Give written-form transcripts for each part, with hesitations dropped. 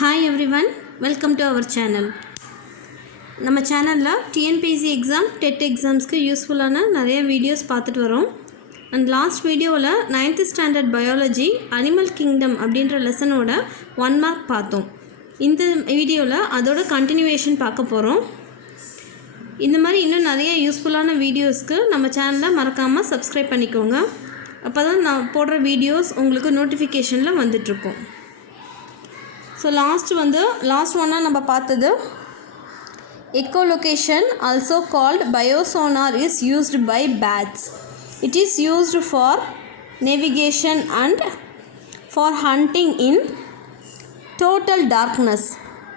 Hi everyone, welcome to our channel. நம்ம சேனலில் TNPSC exam dead எக்ஸாம்ஸ்க்கு யூஸ்ஃபுல்லான நிறைய வீடியோஸ் பார்த்துட்டு வரோம். அண்ட் லாஸ்ட் வீடியோவில் 9th standard biology animal kingdom அப்படின்ற லெசனோட 1 மார்க் பார்த்தோம். இந்த வீடியோவில் அதோட கண்டினியூவேஷன் பார்க்க போகிறோம். இந்த மாதிரி இன்னும் நிறைய யூஸ்ஃபுல்லான வீடியோஸ்க்கு நம்ம சேனலை மறக்காமல் சப்ஸ்கிரைப் பண்ணிக்கோங்க. அப்போ தான் நான் போடுற வீடியோஸ் உங்களுக்கு நோட்டிஃபிகேஷனில் வந்துட்ருக்கோம். ஸோ லாஸ்ட் ஒன்னாக நம்ம பார்த்தது echolocation, also called biosonar, is used by bats. It is used for navigation and for hunting in total darkness.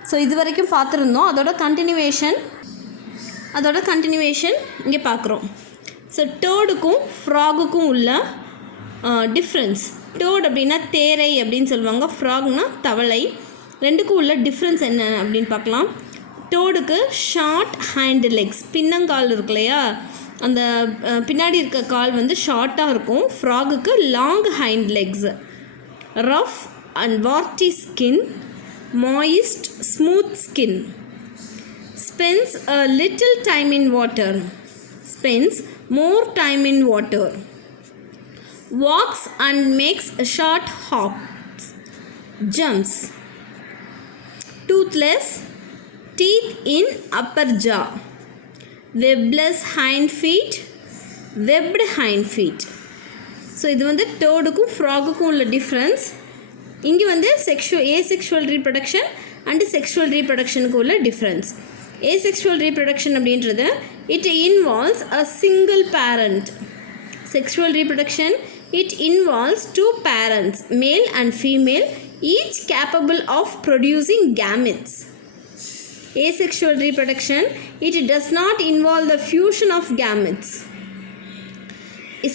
So இது வரைக்கும் பார்த்துருந்தோம். அதோட கண்டினியூவேஷன் இங்கே பார்க்குறோம். ஸோ டோடுக்கும் ஃப்ராகுக்கும் உள்ள டிஃப்ரென்ஸ். டோட் அப்படின்னா தேரை அப்படின்னு சொல்லுவாங்க, ஃப்ராக்னா தவளை. ரெண்டுக்கும் உள்ள டிஃப்ரென்ஸ் என்ன அப்படின்னு பார்க்கலாம். டோடுக்கு ஷார்ட் ஹேண்ட் லெக்ஸ், பின்னங்கால் இருக்கு இல்லையா, அந்த பின்னாடி இருக்க கால் வந்து ஷார்ட்டாக இருக்கும். ஃப்ராகுக்கு long hind legs. Rough and warty skin, moist smooth skin. spends a little time in water, spends more time in water. Walks and makes short hops, jumps. Toothless, teeth in upper jaw. Webless hind feet, webbed hind feet. So இது வந்து டோடுக்கும் ஃப்ராகுக்கும் உள்ள டிஃப்ரென்ஸ். இங்கே வந்து asexual reproduction and sexual ரீப்ரொடக்ஷனுக்கு உள்ள difference. Asexual reproduction அப்படின்றது it involves a single parent. Sexual reproduction it involves 2 parents, male and female, each capable of producing gametes. Asexual reproduction, it does not involve the fusion of gametes.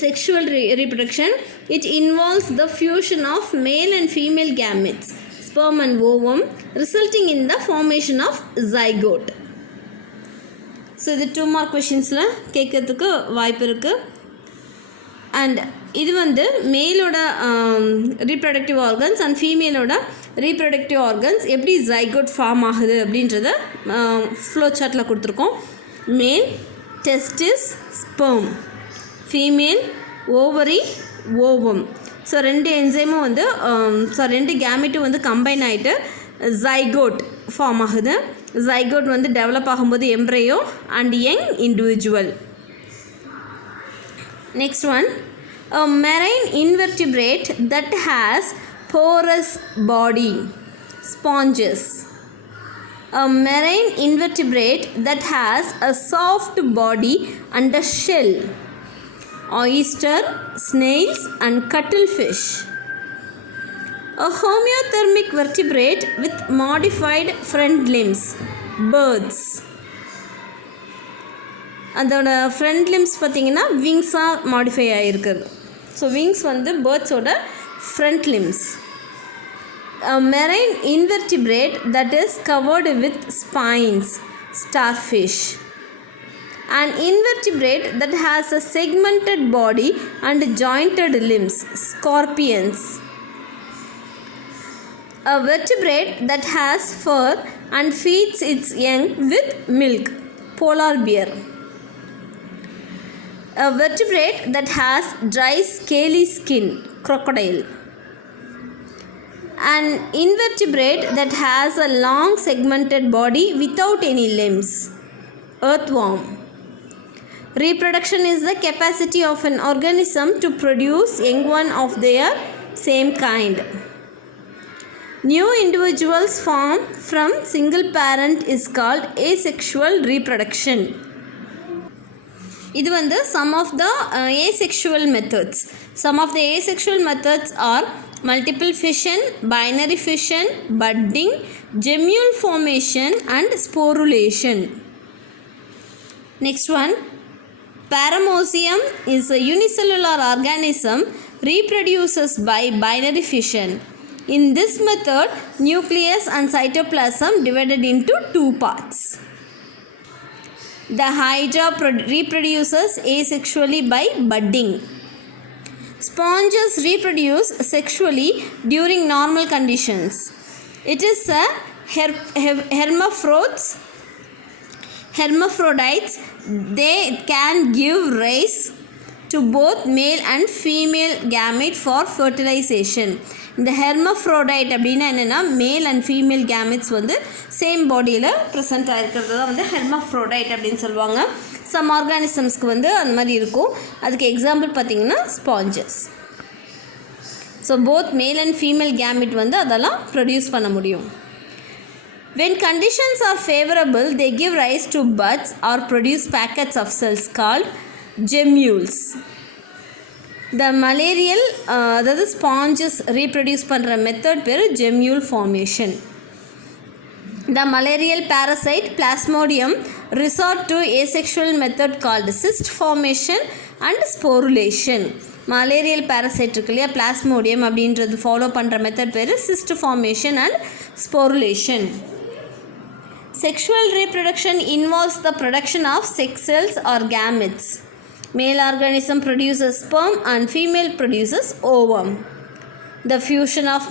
Sexual reproduction, it involves the fusion of male and female gametes, sperm and ovum, resulting in the formation of zygote. So இது 2 மார்க் கொஷின்ஸில் கேட்கறதுக்கு வாய்ப்பு இருக்குது. And இது வந்து மேலோட reproductive organs and ஃபீமேலோட reproductive organs எப்படி ஜைகோட் ஃபார்ம் ஆகுது அப்படின்றத ஃப்ளோ சார்ட்டில் கொடுத்துருக்கோம். Male testis sperm, female ovary ovum. So 2 என்சைமும் வந்து ரெண்டு கேமெட்டும் வந்து கம்பைன் ஆகிட்டு ஜைகோட் ஃபார்ம் ஆகுது. ஜைகோட் வந்து டெவலப் ஆகும்போது embryo and young individual. Next one, a marine invertebrate that has porous body, sponges. A marine invertebrate that has a soft body and a shell, oyster, snails and cuttlefish. A homeothermic vertebrate with modified front limbs, birds. அதோட front limbs பார்த்திங்கன்னா விங்ஸாக modify ஆகிருக்குது. So wings வந்து பேர்ட்ஸோட front limbs. Marine invertebrate that is covered with spines, starfish. And invertebrate that has a segmented body and jointed limbs, scorpions. A vertebrate that has fur and feeds its young with milk, polar bear. A vertebrate that has dry scaly skin, crocodile. An invertebrate that has a long segmented body without any limbs, earthworm. Reproduction is the capacity of an organism to produce young one of their same kind. New individuals formed from single parent is called asexual reproduction. இது வந்து some of the asexual methods. Some of the asexual methods are multiple fission, binary fission, budding, gemule formation and sporulation. Next one, Paramecium is a unicellular organism reproduces by binary fission. In this method, nucleus and cytoplasm divided into 2 parts. The hydra reproduces asexually by budding. Sponges reproduce sexually during normal conditions. It is a hermaphrodites. They can give rise to both male and female gamete for fertilization. இந்த ஹெர்மஃப்ரோடைட் அப்படின்னா என்னென்னா male and female gametes வந்து சேம் பாடியில் ப்ரெசென்ட் ஆகிருக்கிறது தான் வந்து ஹெர்மஃப்ரோடைட் அப்படின்னு சொல்லுவாங்க. சம் ஆர்கானிசம்ஸ்க்கு வந்து அந்த மாதிரி இருக்கும். அதுக்கு எக்ஸாம்பிள் பார்த்திங்கன்னா sponges. So both male and female gamete வந்து அதெல்லாம் ப்ரொடியூஸ் பண்ண முடியும். When conditions are favorable, they give rise to buds or produce packets of cells called gemmules. The malarial அதாவது ஸ்பாஞ்சஸ் ரீப்ரொடியூஸ் பண்ணுற மெத்தட் பேர் gemmule formation. The malarial parasite Plasmodium resort to asexual method called cyst formation and sporulation. Malarial parasite இருக்கு இல்லையா, plasmodium அப்படின்றது follow பண்ணுற method பேர் cyst formation and sporulation. Sexual reproduction involves the production of sex cells or gametes. Male organism produces sperm and female produces ovum. The fusion of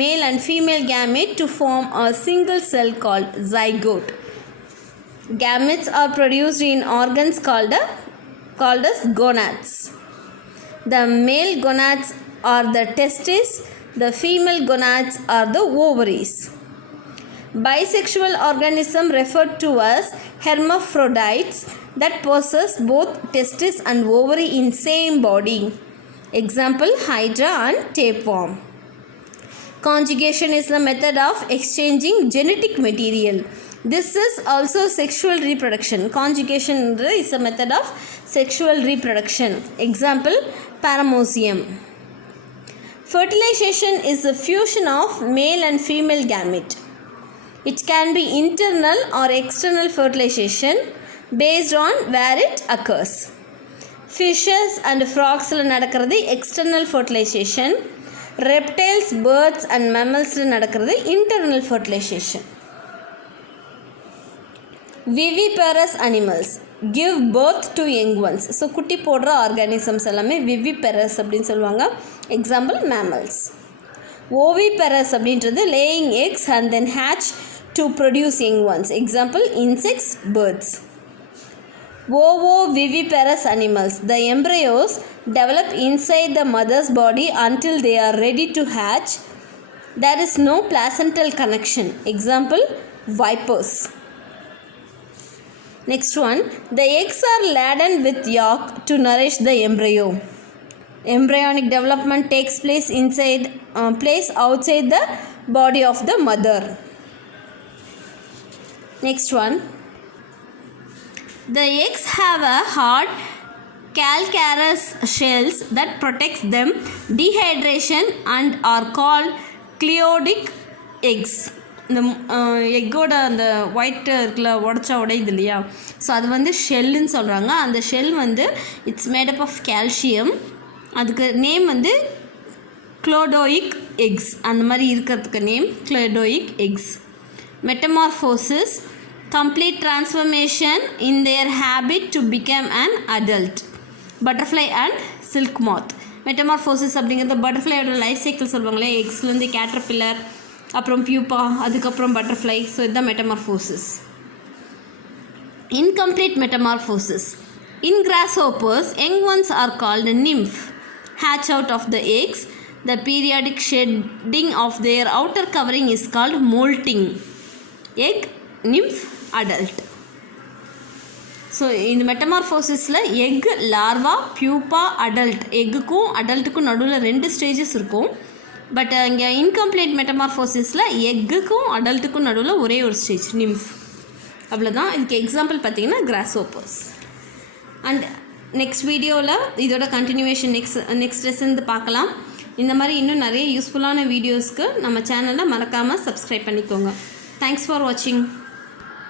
male and female gamete to form a single cell called zygote. Gametes are produced in organs called as gonads. The male gonads are the testes, the female gonads are the ovaries. Bisexual organism referred to as hermaphrodites that possess both testis and ovary in same body. Example, hydra and tapeworm. Conjugation is the method of exchanging genetic material. This is also sexual reproduction. Conjugation is a method of sexual reproduction. Example, paramecium. Fertilization is the fusion of male and female gamete. It can be internal or external fertilization based on where it occurs. Fishes and frogs நடக்கிறது external fertilization. Reptiles, birds and mammals நடக்கிறது internal fertilization. Viviparous animals give birth to young ones. So குட்டி போடுற ஆர்கானிசம்ஸ் எல்லாமே viviparous அப்படின்னு சொல்லுவாங்க. Example mammals. Oviparous அப்படின்றது laying eggs and then hatch to produce young ones. Example, insects, birds. Ovoviviparous animals. The embryos develop inside the mother's body until they are ready to hatch. There is no placental connection. Example, vipers. Next one, the eggs are laden with yolk to nourish the embryo. Embryonic development takes place outside the body of the mother. Next one, the eggs have a hard calcareous shells that protects them dehydration and are called cleodic eggs. இந்த எக்கோட அந்த ஒயிட் இருக்குல்ல உடச்சா உடையுது இல்லையா, ஸோ அது வந்து ஷெல்லுன்னு சொல்கிறாங்க. அந்த ஷெல் வந்து இட்ஸ் மேடப் ஆஃப் கால்சியம். அதுக்கு நேம் வந்து க்ளோடோயிக் எக்ஸ். அந்த மாதிரி இருக்கிறதுக்கு name cleidoic eggs. Metamorphosis, complete transformation in their habit to become an adult. Butterfly and silk moth. Metamorphosis அப்படிங்கிறது பட்டர்ஃப்ளையோட லைஃப் சைக்கிள் சொல்லுவாங்களே, எக்ஸ்லேருந்து கேட்டர்பில்லர், அப்புறம் பியூப்பா, அதுக்கப்புறம் பட்டர்ஃப்ளை. ஸோ இதுதான் metamorphosis. Incomplete metamorphosis. In grasshoppers, young ones are called nymph. Hatch out of the eggs. The periodic shedding of their outer covering is called molting. Egg, nymph, adult. So இந்த மெட்டமார்ஃபோசிஸில் egg, larva, pupa, adult. எக்குக்கும் அடல்ட்டுக்கும் நடுவில் 2 ஸ்டேஜஸ் இருக்கும். பட் இங்கே இன்கம்ப்ளீட் மெட்டமார்ஃபோசிஸில் எக்குக்கும் அடல்ட்டுக்கும் நடுவில் ஒரே ஒரு ஸ்டேஜ், நிம்ஃப். அவ்வளோதான். இதுக்கு எக்ஸாம்பிள் பார்த்திங்கன்னா கிராஸ்ஹோப்பர்ஸ். அண்ட் நெக்ஸ்ட் வீடியோவில் இதோட கண்டினியூவேஷன் நெக்ஸ்ட் லெசன் பார்க்கலாம். இந்த மாதிரி இன்னும் நிறைய யூஸ்ஃபுல்லான வீடியோஸ்க்கு நம்ம சேனலை மறக்காமல் சப்ஸ்கிரைப் பண்ணிக்கோங்க. தேங்க்ஸ் ஃபார் வாட்சிங்.